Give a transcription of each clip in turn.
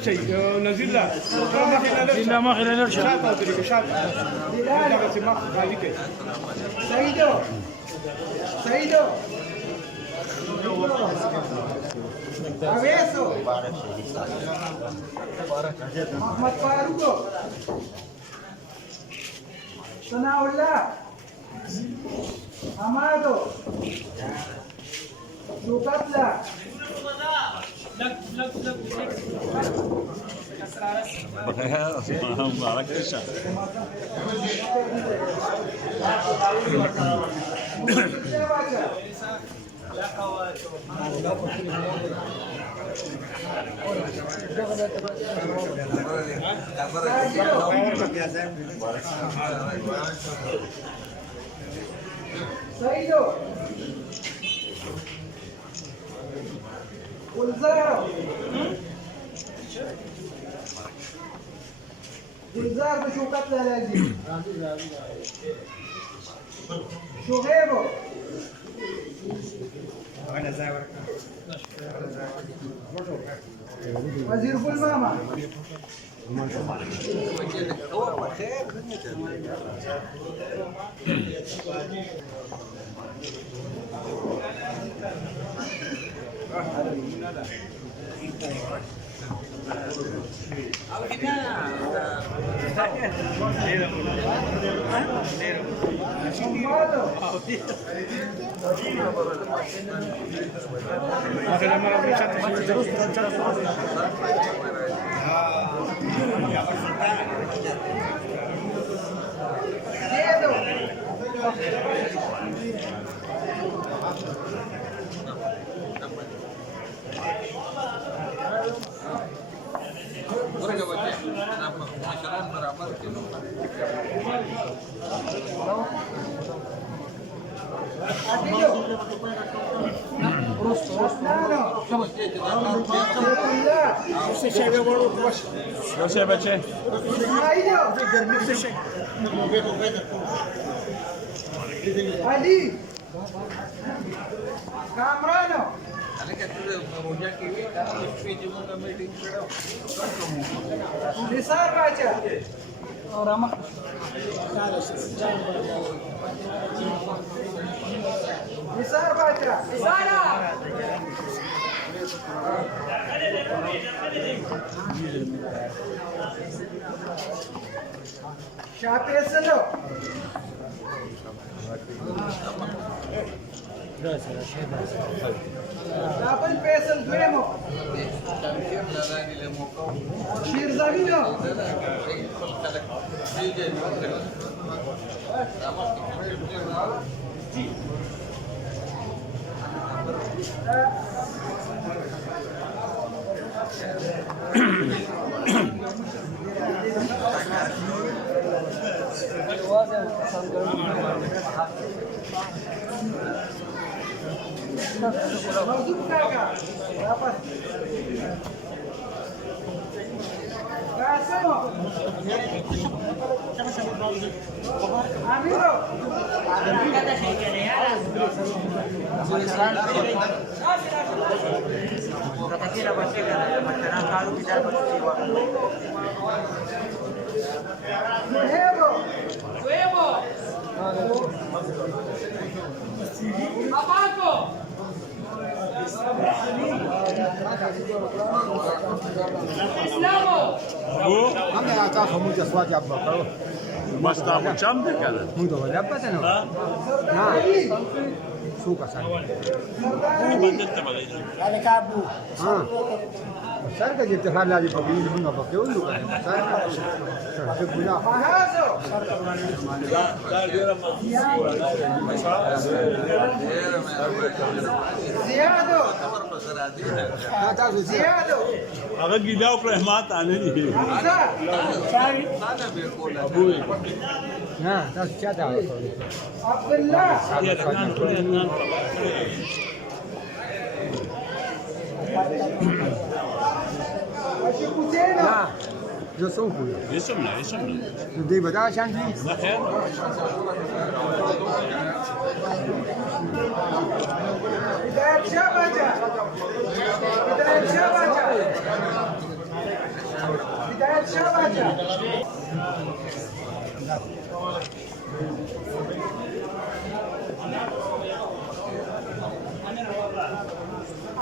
شيء نزل له إلا ما خلال الشهر شاطر طريقة شاطر بس ما خالي كي سيدو سيدو Avesso Muhammad Faruko Sanaullah Amado Sukatla مبارك الشهر Saido Gulzar Gulzar بشوكات لازم شهيبو وزير بالماما Você bate? Ali Kamrano Nisar Raja Nisar Raja Nisara Şapeselo Double pesel duemo Shirzavino Mauzup kakak berapa? Kasih Amiro Suebo Apako Islamo Am mai atat multe soate abacaro. Mas está muito champ, cara. Muito olha para não. Na. Suka sana. Ada kabu Ah. Sar ka jete hala di pagi ni bunga pakai ulu kan. Sar. Sar se guna. Mahazo Ziado Kata su Ziado Agak gila ko rahmat ane ni. Sari Na, ta su chata. Abdullah Ashikutena Na. Jo sou culo. Isso não, isso não. Tu dei bada shanti. Na é. Hidayat Shah baca Hidayat Shah baca شاه باچا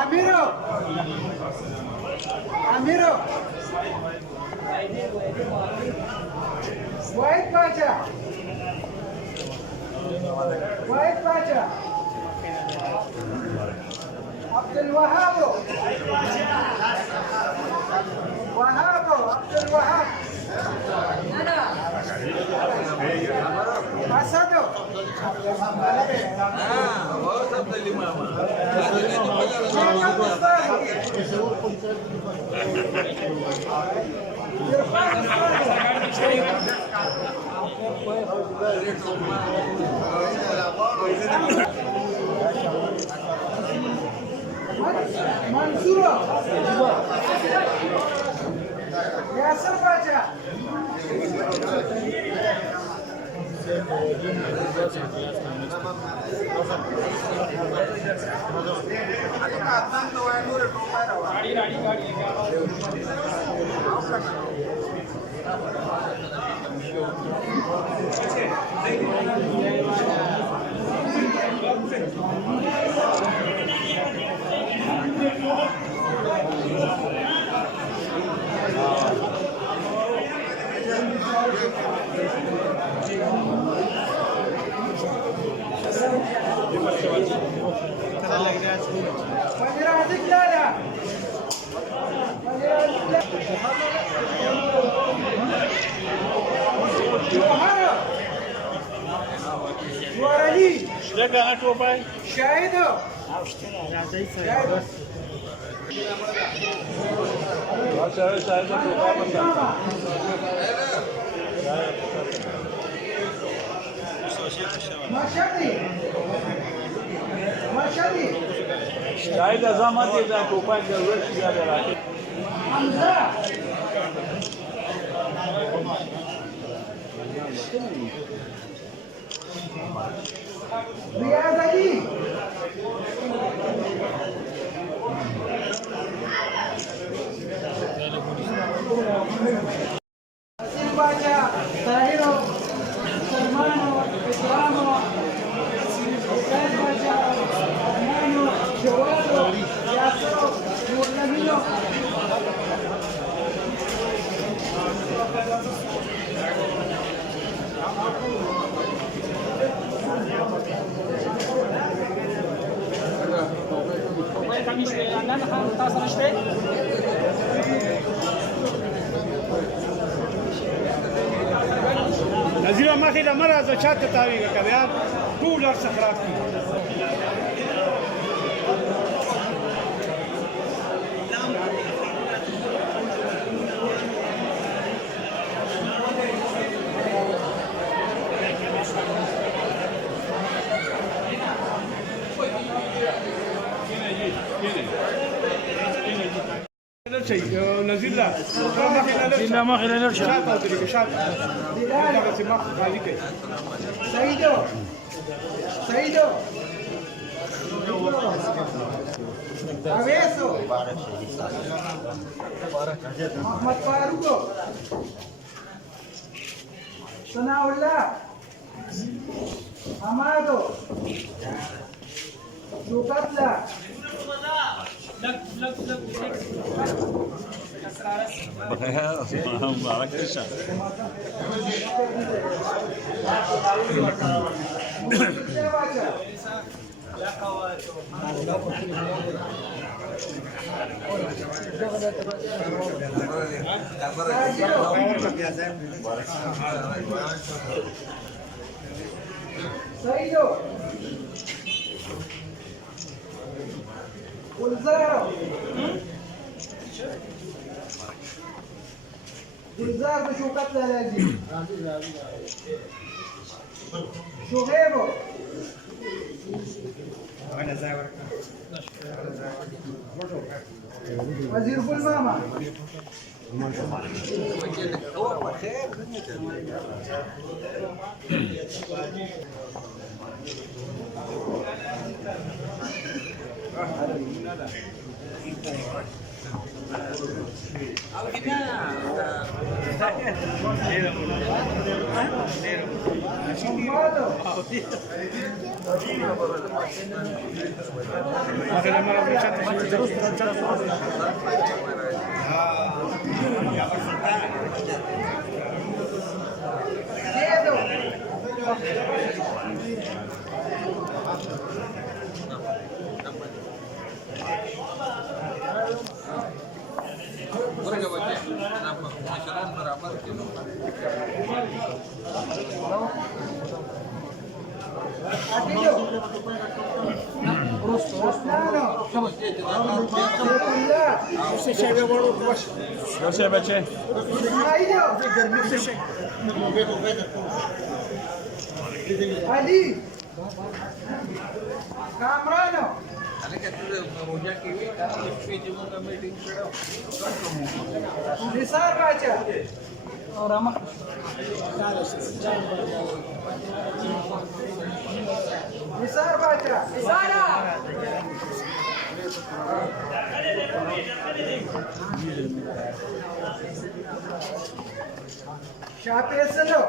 امیرو امیرو واحد باچا واحد باچا عبد الوهاب وهاب عبد الوهاب اسد منصور یاسر باچا وزير عزيز لالا وزير عزيز لالا جوهر ورلي Chega na tua pai. شاهد Sai da tua pai. مشهدي مشهدي Sai da zama da tua pai da Rússia da lá. حمزه رياض علي حسين باچا طاهرو سلمانو اكرامو حسين باچا رحمانو جوادو ياسرو مرلمينو نزیل ما خیلی مرا از چات تاوی که بیاد طول ارس خراب کی نزیل لا ما خیلی نرشد شات آوری که شات که ما خالی کی سعيدو سعيدو أويسو محمد فاروق ثناء الله حمادو شوكتلا Mubarak Krishan. سعيدو والزهرة والزهر بشوكتها لازم شغيبو وزير بالماما José Bache. Ali Kamrano Nisar Bacha Nisar Bacha Shape Salo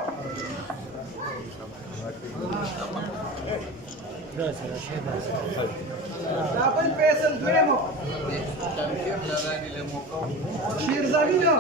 Double Pesal Demo Shirzavino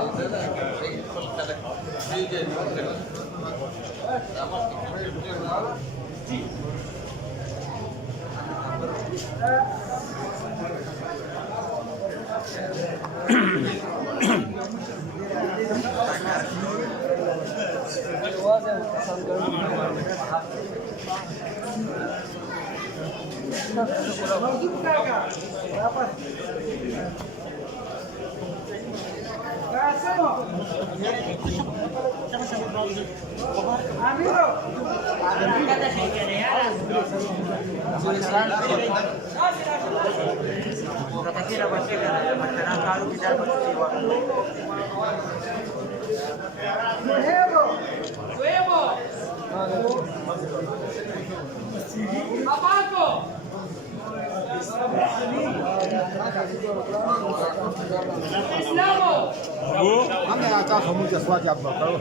Masuk kakak dapat Kasemo Amiro Nuevo Abaco Islamo Anda ya ta kamu da swati abba karo.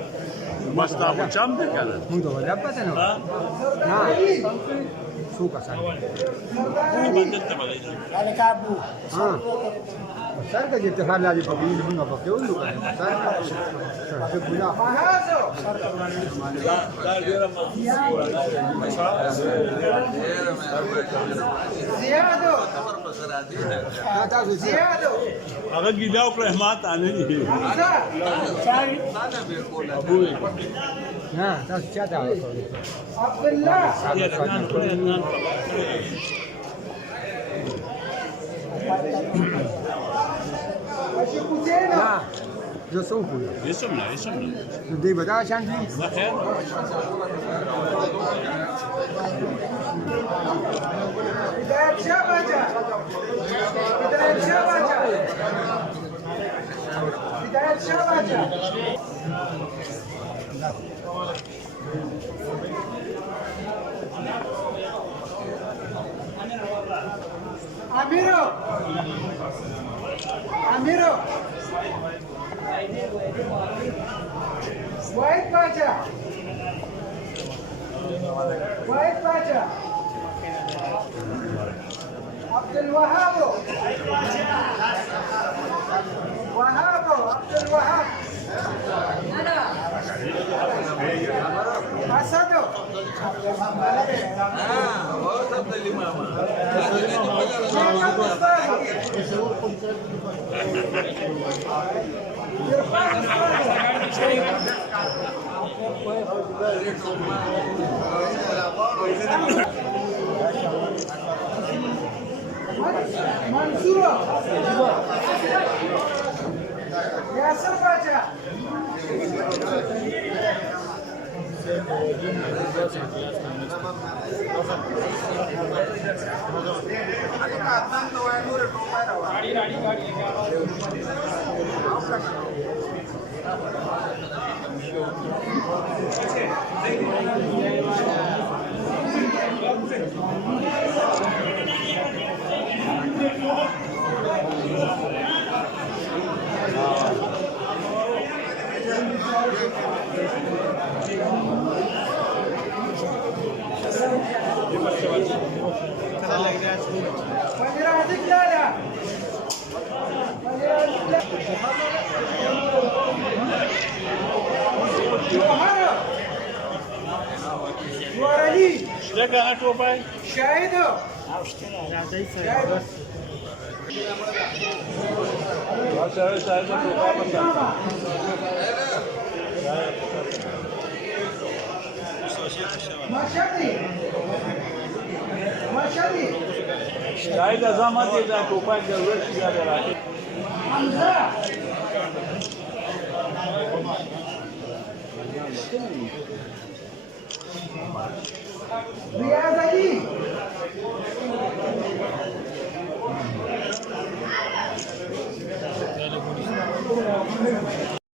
Masta bu çam da kana. Mun da wala ba tano. Na. Su ka san. Ha. Sar ka je ta hala ji babi mun ba ke ulu ka. Sar ka. Sar ka guna. Mahazo Ziado Ta su ji. Ziado Aga gida ku rahmat anani. Na, ta su cha da. Abdullah Ashikutena Na. Jo son ku. Yesumla. Dei ba da shan ji. Ma khair. Hidayat Shabaja Hidayat Shabaja Hidayat Shabaja Amiro White Baja Abdul Wahab Abdul Wahab Asado Mansura Yasir Baja पंधरा जिंकलेल्या वरली गाणं टोप आहे शाहिद मशादी मशादी शाहीद अजामत येतात टोपाच्या वेळ झालेला आहे हमजा रियाज